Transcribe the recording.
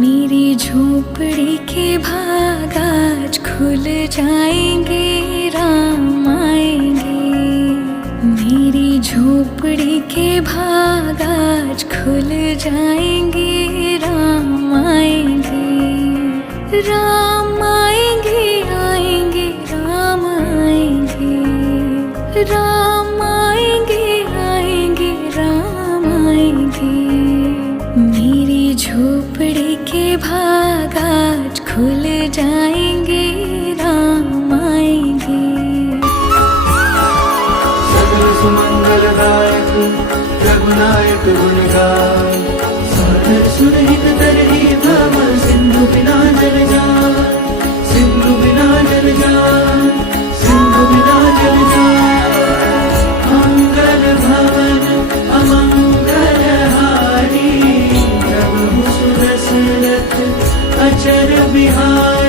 मेरी झोपड़ी के भाग आज खुल जाएंगे, राम आएंगे। मेरी झोपड़ी के भाग आज खुल जाएंगे, राम आएंगे। राम आएंगे, आएंगे, राम आएंगे। राम आएंगे, आएंगे, राम आएंगे। मेरी झोपड़ी के भाग आज खुल जाएंगे, राम आएंगे। सकल सुमंगलदायक रघुनायक गुण गाय, सादर सुरहित तरही भ्रमर सिंधु बिना जल जाय, सिंधु बिना जल जाय, सिंधु बिना जल जाय। मंगल भवन अमंगल हारी, प्रभु सुदशरथ अचर बिहारी।